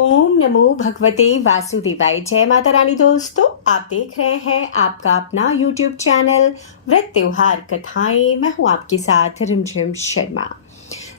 ओम नमो भगवते वासुदेवाय। जय माता रानी। दोस्तों, आप देख रहे हैं आपका अपना YouTube चैनल व्रत त्योहार कथाएं। मैं हूं आपके साथ रिमझिम शर्मा।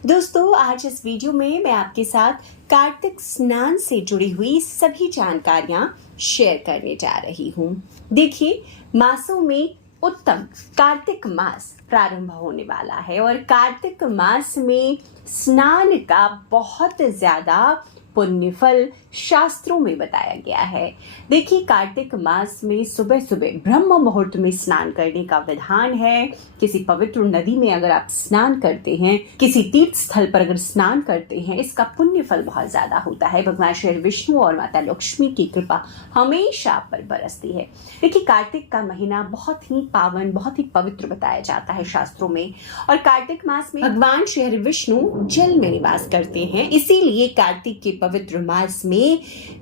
दोस्तों, आज इस वीडियो में मैं आपके साथ कार्तिक स्नान से जुड़ी हुई सभी जानकारियां शेयर करने जा रही हूं। देखिए, मासों में उत्तम कार्तिक मास प्रारंभ होने वाला है और कार्तिक मास में स्नान का बहुत ज्यादा पुण्य फल शास्त्रों में बताया गया है। देखिए, कार्तिक मास में सुबह सुबह ब्रह्म मुहूर्त में स्नान करने का विधान है। किसी पवित्र नदी में अगर आप स्नान करते हैं, किसी तीर्थ स्थल पर अगर स्नान करते हैं, इसका पुण्य फल बहुत ज्यादा होता है। भगवान श्री विष्णु और माता लक्ष्मी की कृपा हमेशा आप पर बरसती है। देखिए, कार्तिक का महीना बहुत ही पावन, बहुत ही पवित्र बताया जाता है शास्त्रों में। और कार्तिक मास में भगवान श्री विष्णु जल में निवास करते हैं, इसीलिए कार्तिक के पवित्र मास में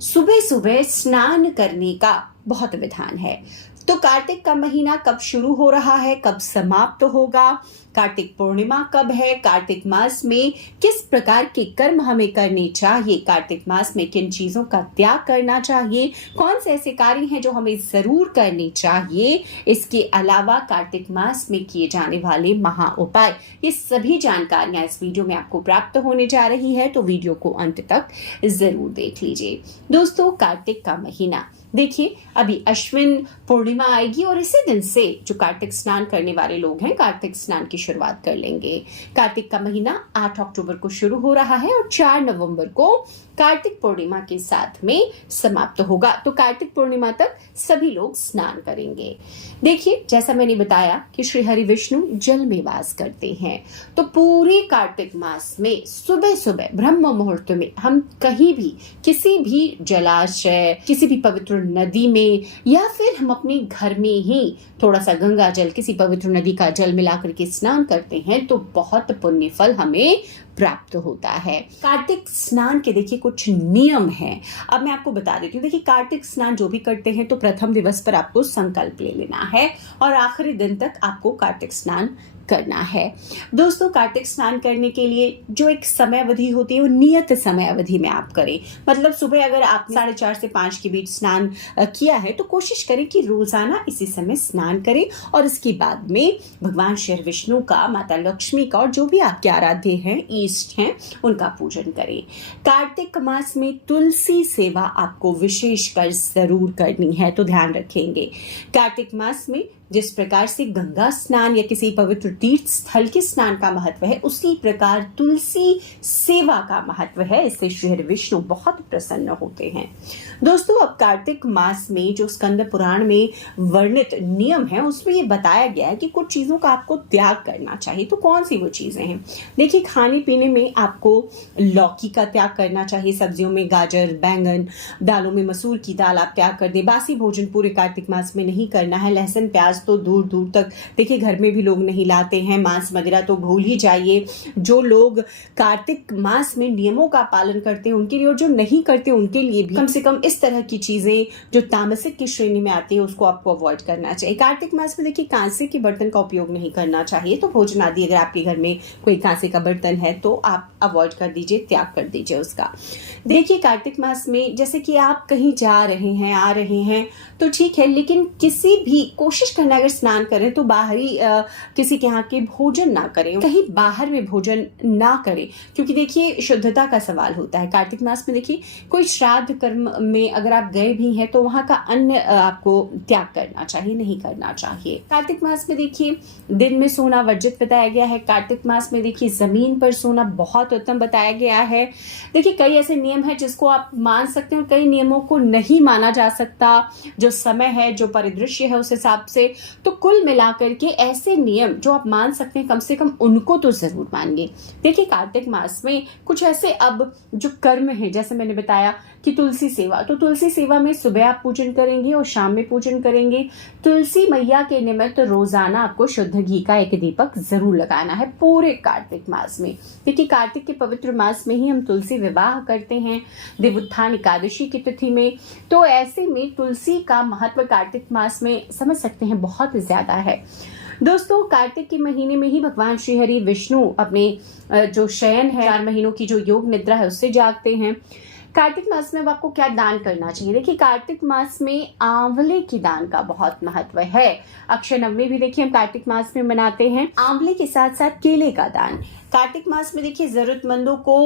सुबह सुबह स्नान करने का बहुत विधान है। तो कार्तिक का महीना कब शुरू हो रहा है, कब समाप्त होगा, कार्तिक पूर्णिमा कब है, कार्तिक मास में किस प्रकार के कर्म हमें करने चाहिए, कार्तिक मास में किन चीजों का त्याग करना चाहिए, कौन से ऐसे कार्य हैं जो हमें जरूर करने चाहिए, इसके अलावा कार्तिक मास में किए जाने वाले महा उपाय, ये सभी जानकारियां इस वीडियो में आपको प्राप्त होने जा रही है। तो वीडियो को अंत तक जरूर देख लीजिए। दोस्तों, कार्तिक का महीना, देखिए, अभी अश्विन पूर्णिमा आएगी और इसी दिन से जो कार्तिक स्नान करने वाले लोग हैं, कार्तिक स्नान की शुरुआत कर लेंगे। कार्तिक का महीना 8 अक्टूबर को शुरू हो रहा है और 4 नवंबर को कार्तिक पूर्णिमा के साथ में समाप्त होगा। तो कार्तिक पूर्णिमा तक सभी लोग स्नान करेंगे। देखिए, जैसा मैंने बताया कि श्री हरि विष्णु जल में वास करते हैं, तो पूरे कार्तिक मास में सुबह सुबह ब्रह्म मुहूर्त में हम कहीं भी, किसी भी जलाशय, किसी भी पवित्र नदी में, या फिर हम अपने घर में ही थोड़ा सा गंगा जल, किसी पवित्र नदी का जल मिलाकर के स्नान करते हैं तो बहुत पुण्य फल हमें प्राप्त होता है। कार्तिक स्नान के देखिए कुछ नियम हैं। अब मैं आपको बता देती हूँ। देखिए, कार्तिक स्नान जो भी करते हैं तो प्रथम दिवस पर आपको संकल्प ले लेना है और आखिरी दिन तक आपको कार्तिक स्नान करना है। दोस्तों, कार्तिक स्नान करने के लिए जो एक समय अवधि होती है वो नियत समय अवधि में आप करें। मतलब सुबह अगर आप 4:30 से 5 के बीच स्नान किया है तो कोशिश करें कि रोजाना इसी समय स्नान करें और इसके बाद में भगवान श्री विष्णु का, माता लक्ष्मी का और जो भी आपके आराध्य हैं, इष्ट हैं, उनका पूजन करें। कार्तिक मास में तुलसी सेवा आपको विशेषकर जरूर करनी है, तो ध्यान रखेंगे। कार्तिक मास में जिस प्रकार से गंगा स्नान या किसी पवित्र तीर्थ स्थल के स्नान का महत्व है, उसी प्रकार तुलसी सेवा का महत्व है। इससे श्री विष्णु बहुत प्रसन्न होते हैं। दोस्तों, अब कार्तिक मास में जो स्कंद पुराण में वर्णित नियम है उसमें ये बताया गया है कि कुछ चीजों का आपको त्याग करना चाहिए। तो कौन सी वो चीजें हैं? देखिए, खाने पीने में आपको लौकी का त्याग करना चाहिए, सब्जियों में गाजर, बैंगन, दालों में मसूर की दाल आप त्याग कर दें। बासी भोजन पूरे कार्तिक मास में नहीं करना है। लहसुन प्याज तो दूर दूर तक, देखिए, घर में भी लोग नहीं लाते हैं। मांस मदिरा तो भूल ही जाइए। जो लोग कार्तिक मास में नियमों का पालन करते हैं उनके लिए, और जो नहीं करते उनके लिए भी कम से कम इस तरह की चीजें जो तामसिक की श्रेणी में आती है उसको आपको अवॉइड करना चाहिए। कार्तिक मास में देखिए, कांसे के बर्तन का उपयोग नहीं करना चाहिए। तो भोजन आदि अगर आपके घर में कोई कांसे का बर्तन है तो आप अवॉइड कर दीजिए, त्याग कर दीजिए उसका। देखिए, कार्तिक मास में जैसे कि आप कहीं जा रहे हैं, आ रहे हैं तो ठीक है, लेकिन किसी भी कोशिश करना, अगर स्नान करें तो बाहरी किसी के यहाँ के भोजन ना करें, कहीं बाहर में भोजन ना करें, क्योंकि देखिए शुद्धता का सवाल होता है। कार्तिक मास में देखिए, कोई श्राद्ध कर्म में अगर आप गए भी हैं तो वहां का अन्न आपको त्याग करना चाहिए, नहीं करना चाहिए। कार्तिक मास में देखिए, दिन में सोना वर्जित बताया गया है। कार्तिक मास में देखिए, जमीन पर सोना बहुत उत्तम बताया गया है। देखिए, कई ऐसे नियम है जिसको आप मान सकते हैं और कई नियमों को नहीं माना जा सकता। जो समय है, जो परिदृश्य है, उस हिसाब से। तो कुल मिलाकर के ऐसे नियम जो आप मान सकते हैं, कम से कम उनको तो जरूर मानिए। देखिए, कार्तिक मास में कुछ ऐसे अब जो कर्म है, जैसे मैंने बताया कि तुलसी सेवा, तो तुलसी सेवा में सुबह आप पूजन करेंगे और शाम में पूजन करेंगे। तुलसी मैया के निमित्त रोजाना आपको शुद्ध घी का एक दीपक जरूर लगाना है पूरे कार्तिक मास में। देखिए, कार्तिक के पवित्र मास में ही हम तुलसी विवाह करते हैं, देवोत्थान एकादशी की तिथि में। तो ऐसे में तुलसी का महत्व कार्तिक मास में समझ सकते हैं बहुत ज्यादा है। दोस्तों, कार्तिक के महीने में ही भगवान श्री हरि विष्णु अपने जो शयन है, 4 महीनों की जो योग निद्रा है उससे जागते हैं। कार्तिक मास में अब आपको क्या दान करना चाहिए? देखिए, कार्तिक मास में आंवले की दान का बहुत महत्व है। अक्षय नवमी भी देखिए हम कार्तिक मास में मनाते हैं। आंवले के साथ साथ केले का दान कार्तिक मास में देखिए जरूरतमंदों को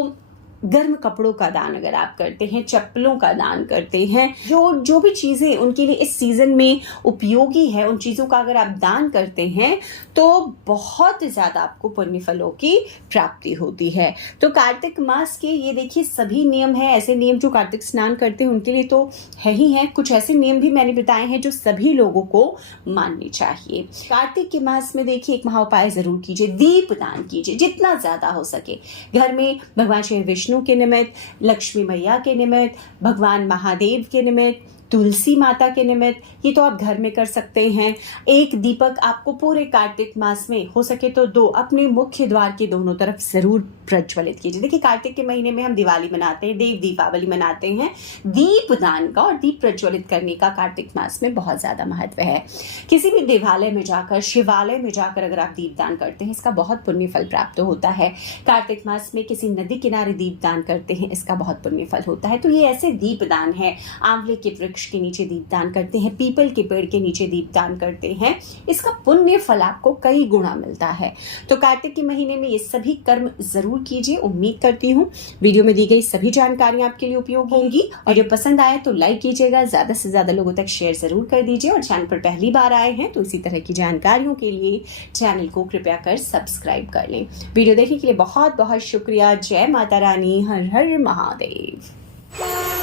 गर्म कपड़ों का दान अगर आप करते हैं, चप्पलों का दान करते हैं, जो भी चीजें उनके लिए इस सीजन में उपयोगी है, उन चीजों का अगर आप दान करते हैं तो बहुत ज्यादा आपको पुण्य फलों की प्राप्ति होती है। तो कार्तिक मास के ये देखिए सभी नियम है, ऐसे नियम जो कार्तिक स्नान करते हैं उनके लिए तो है ही है, कुछ ऐसे नियम भी मैंने बताए हैं जो सभी लोगों को मानने चाहिए। कार्तिक के मास में देखिए एक महाउपाय जरूर कीजिए, दीप दान कीजिए जितना ज्यादा हो सके। घर में भगवान श्री विष्णु के निमित्त, लक्ष्मी मैया के निमित्त, भगवान महादेव के निमित्त, तुलसी माता के निमित्त, ये तो आप घर में कर सकते हैं। एक दीपक आपको पूरे कार्तिक मास में हो सके तो 2 अपने मुख्य द्वार के दोनों तरफ जरूर प्रज्वलित कीजिए। देखिए कार्तिक के महीने में हम दिवाली मनाते हैं, देव दीपावली मनाते हैं। दीप दान का और दीप प्रज्वलित करने का कार्तिक मास में बहुत ज्यादा महत्व है। किसी भी देवालय में जाकर, शिवालय में जाकर अगर आप दीप दान करते हैं इसका बहुत पुण्य फल प्राप्त होता है। कार्तिक मास में किसी नदी किनारे दीप दान करते हैं, इसका बहुत पुण्य फल होता है। तो ये ऐसे दीप दान है। आंवले के वृक्ष के नीचे दीपदान करते हैं, पीपल के पेड़ के नीचे दीपदान करते हैं, इसका पुण्य फल आपको कई गुना मिलता है। तो कार्तिक के महीने में ये सभी कर्म जरूर कीजिए। उम्मीद करती हूँ वीडियो में दी गई सभी जानकारियां आपके लिए उपयोग होंगी। और जो पसंद आए तो लाइक कीजिएगा, ज्यादा से ज्यादा लोगों तक शेयर जरूर कर दीजिए। और चैनल पर पहली बार आए हैं तो इसी तरह की जानकारियों के लिए चैनल को कृपया कर सब्सक्राइब कर लें। वीडियो देखने के लिए बहुत बहुत शुक्रिया। जय माता रानी, हर हर महादेव।